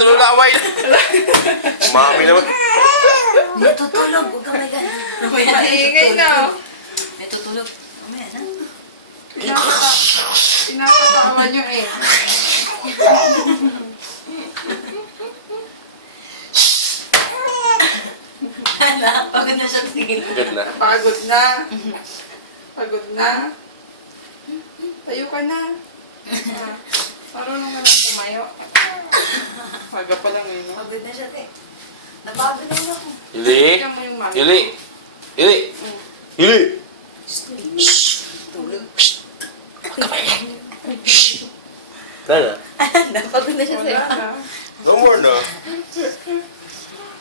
tulog na away. Mami naman. May tutulog. Huwag ka may ganun. Maingay na. May tutulog. Mamaya na. Pinapatawa niyo eh. Pagod na siya. Tigil. Agad na. Pagod na. Pagod na. Tayo ka na. Marunong ka lang tumayo. Maga pa lang eh, no? Pagod na siya, te. Napagod na ako. Ili. Tingnan mo yung mami. Ili. Ili. Ili. Tulog. Tara. Napagod na siya, te. Wala na. No more na.